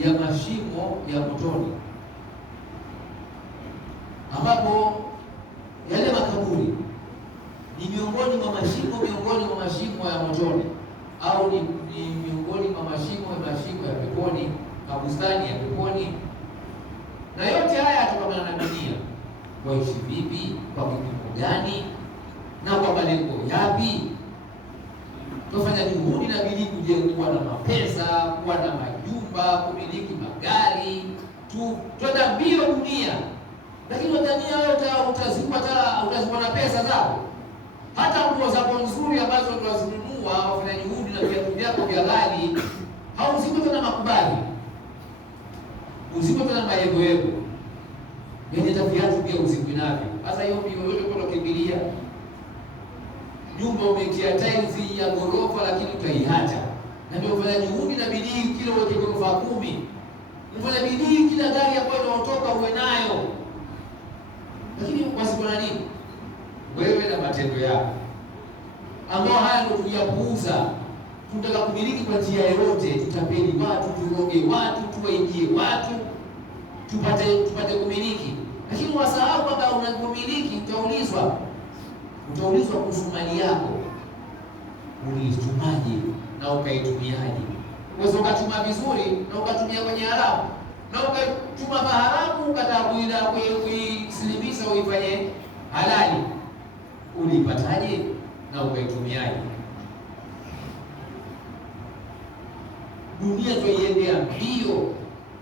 ya mashimo ya motoni, ambapo yale makaburi ni miongoni mwa mashimo ya motoni, au ni miongoni mwa mashimo ya peponi, na bustani ya peponi. Na yote haya yatokana na dunia. Waishi vipi, kwa kipimo gani, na kwa malengo yapi? Tunafanya juhudi na bidii kuwa na mapesa, kuwa na majumba, kumiliki magari, twenda mbio dunia. Lakini Tanzania wewe utazipata na pesa zako. Hata nguo zako nzuri ambazo tunazinunua, wafanya juhudi na viatu vyako vya ghali, hauzipata na makubali. Usipata na maego. Yenye viatu pia uzikwi navyo. Sasa hiyo mbio yote kwa kukimbilia. Nyumba umetia tiles ya ghorofa lakini utaiacha. Na ndio ufanya juhudi na bidii kila wote ghorofa 10. Ufanya bidii kila gari ambayo inaotoka uwe nayo. Lakini wasipo na nini? Wewe na matendo yako. Ambao haya ndio tuyapuuza. Tunataka kumiliki kwa njia yoyote, tutapeli watu, turoge watu, tuwaibie watu, tupate kumiliki. Lakini wasahau kwamba unapomiliki utaulizwa kuhusu mali yako. Uliitumaje na ukaitumiaje? Uweze ukatuma vizuri na ukatumia kwenye haramu, na ukatuma maharamu ukataka kuisilimisha uifanye halali. Uliipataje na ukaitumiaje? Dunia tuiendea mbio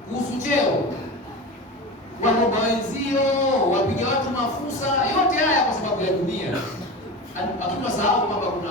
kuhusu cheo, waomba wenzio, wapiga watu mafusa, yote haya kwa sababu ya dunia. Hatuna sahau kwamba kuna